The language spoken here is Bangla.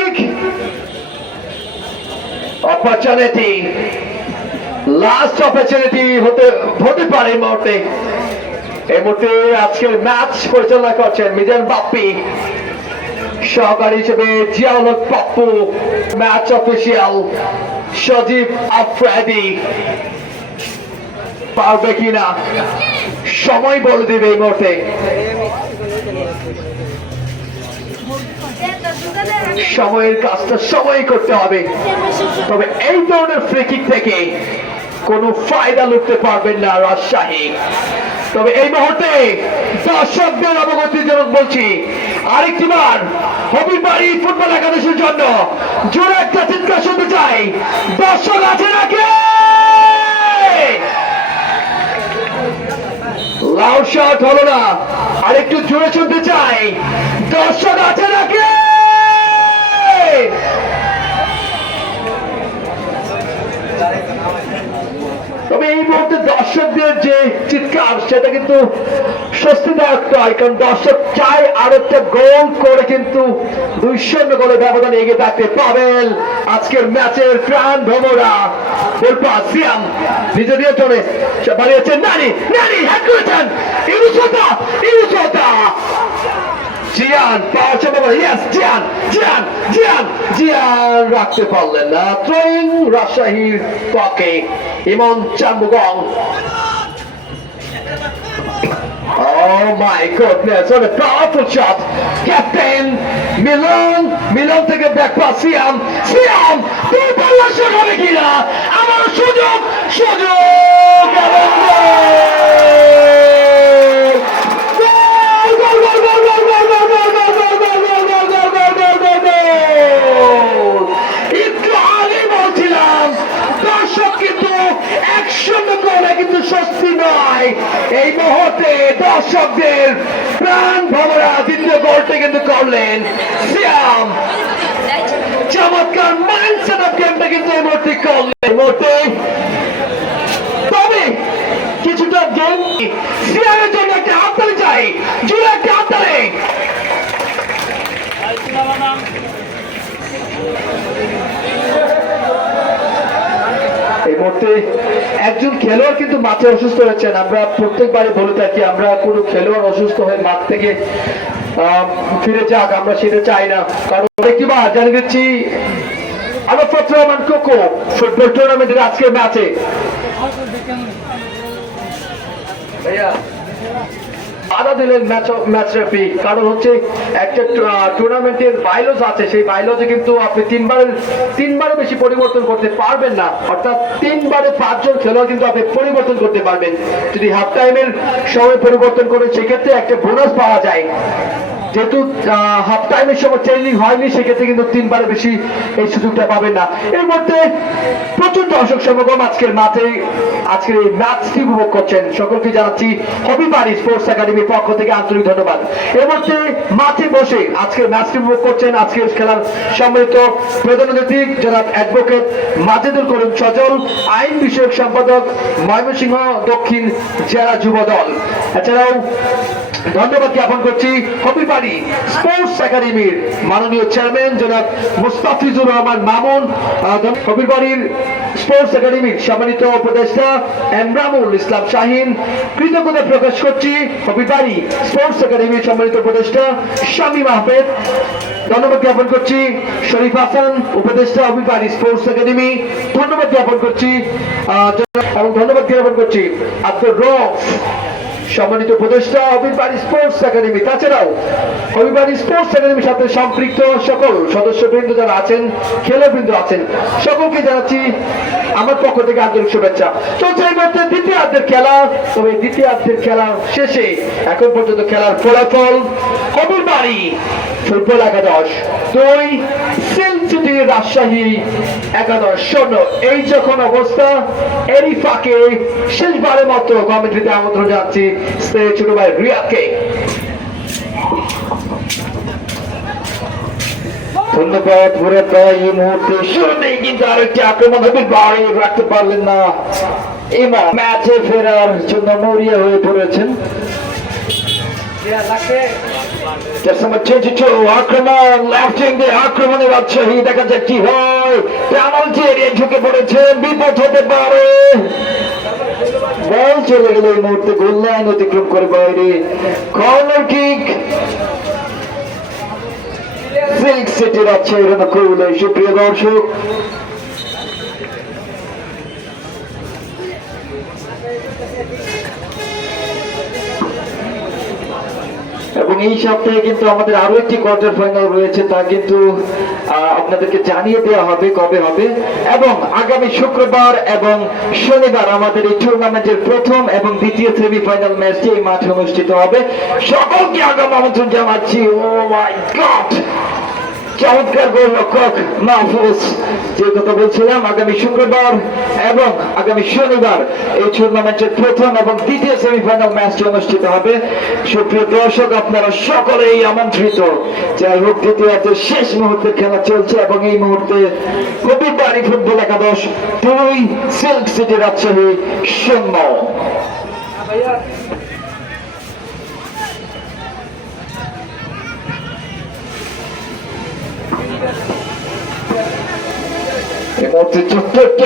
কিক অপরচুনিটি লাস্ট অপরচুনিটি হতে হতে পারে মুহূর্তে। এই মুহূর্তে আজকের ম্যাচ পরিচালনা করছেন মিজান বাপ্পি। সহকারী হিসেবে জিয়াউল পাপ্পু ম্যাচ অফিসিয়াল সজীব আফ্রাদি। পারবে কিনা? সময় বলে দেবে এই মুহূর্তে। সময়ের কাজটা সময় করতে হবে। তবে এই ধরনের ফ্রিকিক থেকে কোনো ফায়দা লুটতে পারবেন না রাজশাহী। তবে এই মুহূর্তে দর্শকদের অবগতির জন্য বলছি, আরেকটি বার হবিবাড়ি ফুটবল একাদশের জন্য জোরে একটা চিৎকার শুনতে চাই। দর্শক আছে নাকি? লাউড শট হলো না। আরেকটু জোরে শুনতে চাই। দর্শক আছে নাকি? তবে এই মুহূর্তে দর্শকদের যে চিৎকার, সেটা কিন্তু স্বস্তিদায়ক নয়, কারণ দর্শক চায় আর একটা গোল করে কিন্তু দুই শূন্য গোলে ব্যবধান এগিয়ে থাকতে। পাবেল আজকের ম্যাচের প্রাণ ভ্রমরা বলপা সিয়াম নিজে দিয়ে চলে। বাড়িয়েছেন নানি নানি হ্যাক করেছেন ইউসোতা ইউসোতা জিয়ান পাওয়ার চেষ্টা ইয়েস জিয়ান জিয়ান জিয়ান জিয়ান রাখতে পারলেন না। থ্রোয়িং রাজশাহীর পক্ষে ইমন চাম্বুগং Oh my goodness, what a powerful shot. Captain Milan, Milan থেকে ব্যাক পাস সিয়াম সিয়াম দুই পাল্লা শট হবে কিনা? আমার সুযোগ সুযোগ দর্শকদের প্রাণ ভমরা দ্বিতীয় গোলটি কিন্তু করলেন সিয়াম। চমৎকার মাইন্ডসেট অফ গেমটা কিন্তু এই মুহূর্তে করলেন। মুহূর্তে তবে কিছুটা গেম সিয়ামের জন্য একটা হাততালি চাই জুড়ে একটা হাততালি এই মুহূর্তে একজন খেলোয়াড় কিন্তু মাঠে অসুস্থ হয়েছেন। আমরা প্রত্যেকবারই বলে থাকি আমরা কোনো খেলোয়াড় অসুস্থ হয়ে মাঠ থেকে ফিরে যাক আমরা সেটা চাই না। কারণ একটিবার জানিয়ে দিচ্ছি আলফাত রহমান কোকো ফুটবল টুর্নামেন্টের আজকের ম্যাচে ভাইয়া বাধা দিলেন ম্যাচ ম্যাচ রেফি কারণ হচ্ছে একটা টুর্নামেন্টের বাইলজ আছে। সেই বাইলজে কিন্তু আপনি তিনবারের তিনবারের বেশি পরিবর্তন করতে পারবেন না। অর্থাৎ তিনবারে পাঁচজন খেলোয়াড় কিন্তু আপনি পরিবর্তন করতে পারবেন। যদি হাফ টাইমের সময় পরিবর্তন করে সেক্ষেত্রে একটা বোনাস পাওয়া যায়। যেহেতু হাফ টাইমের সময় চেঞ্জিং হয়নি, সেক্ষেত্রে কিন্তু বেশি এই সুযোগটা পাবেন না। এর মধ্যে প্রচুর দর্শক সমাগম আজকের মাঠে, আজকের এই ম্যাচটি উপভোগ করছেন। সকলকে জানাচ্ছি, হবিবাড়ি স্পোর্টস একাডেমির পক্ষ থেকে আন্তরিক ধন্যবাদ। এর মধ্যে মাঠে বসে আজকের ম্যাচটি উপভোগ করছেন আজকের খেলার সম্মিলিত প্রধান অতিথি, জনাব অ্যাডভোকেট মাজেদুল করিম সজল, আইন বিষয়ক সম্পাদক ময়মনসিংহ দক্ষিণ জেলা যুব দল। এছাড়াও ধন্যবাদ জ্ঞাপন করছি হবিবাড়ি স্পোর্টস একাডেমির মাননীয় চেয়ারম্যান জনাব মুস্তাফিজুর রহমান মামুন হবিবাড়ির স্পোর্টস একাডেমির সম্মানিত উপদেষ্টা এমরামুল ইসলাম শাহিন। কৃতজ্ঞতা প্রকাশ করছি হবিবাড়ি স্পোর্টস একাডেমির সম্মানিত উপদেষ্টা শামীম আহমেদ। ধন্যবাদ জ্ঞাপন করছি শরীফ হাসান, উপদেষ্টা হবিবাড়ি স্পোর্টস একাডেমি। ধন্যবাদ জ্ঞাপন করছি এবং ধন্যবাদ জ্ঞাপন করছি আব্দুর রফ সম্মানিত উপদেষ্টা হবিবাড়ি স্পোর্টস একাডেমি তাছাড়াও হবিবাড়ি স্পোর্টস একাডেমির সাথে সম্পৃক্ত সকল সদস্যবৃন্দ যারা আছেন, খেলোয়াড়বৃন্দ আছেন, সকলকে জানাচ্ছি আমার পক্ষ থেকে আন্তরিক শুভেচ্ছা। চলছে এই মুহূর্তে দ্বিতীয়ার্ধের খেলা, তবে দ্বিতীয়ার্ধের খেলা শেষে এখন পর্যন্ত খেলার ফলাফল হবিবাড়ি ফুটবল একাদশ, দুই সিল সিটি রাজশাহী একাদশ শূন্য এই যখন অবস্থা, এরই ফাঁকে শেষবারের মতো কমেন্ট্রিতে আমন্ত্রণ জানাচ্ছি ছোট ভাই রিয়াকে। রাখতে পারলেন না। ম্যাচে ফেরার জন্য মরিয়া হয়ে পড়েছেন Number 22, আক্রমণ লেফটিং দিয়ে আক্রমণে রাজশাহী দেখা যাক কি হয় পেনাল্টি এরিয়া ঢুকে পড়েছে বিপদ হতে পারে বল চলে গেল এই মুহূর্তে গোল লাইন অতিক্রম করে বাইরে corner kick silk city Rajshahi রণকৌলে সুপ্রিয় দর্শক এবং এই সপ্তাহে কিন্তু আমাদের আরও একটি কোয়ার্টার ফাইনাল রয়েছে, তা কিন্তু আপনাদেরকে জানিয়ে দেওয়া হবে কবে হবে। এবং আগামী শুক্রবার এবং শনিবার আমাদের এই টুর্নামেন্টের প্রথম এবং দ্বিতীয় সেমিফাইনাল ম্যাচটি এই মাঠে অনুষ্ঠিত হবে। সকলকে আগাম আমন্ত্রণ জানাচ্ছি। ও মাই গড চমৎকার গোলরক্ষক মাহফুজ। যে কথা বলছিলাম, আগামী শুক্রবার এবং আগামী শনিবার এই টুর্নামেন্টের প্রথম এবং দ্বিতীয় সেমিফাইনাল ম্যাচটি অনুষ্ঠিত হবে। সুপ্রিয় দর্শক, আপনারা সকলেই আমন্ত্রিত। যাই হোক, দ্বিতীয়ার্ধের শেষ মুহূর্তের খেলা চলছে এবং এই মুহূর্তে কবিবাড়ি ফুটবল একাদশ দুই সিল্ক সিটি রাজশাহী শূন্য এই মুহূর্তে ছোট্ট একটি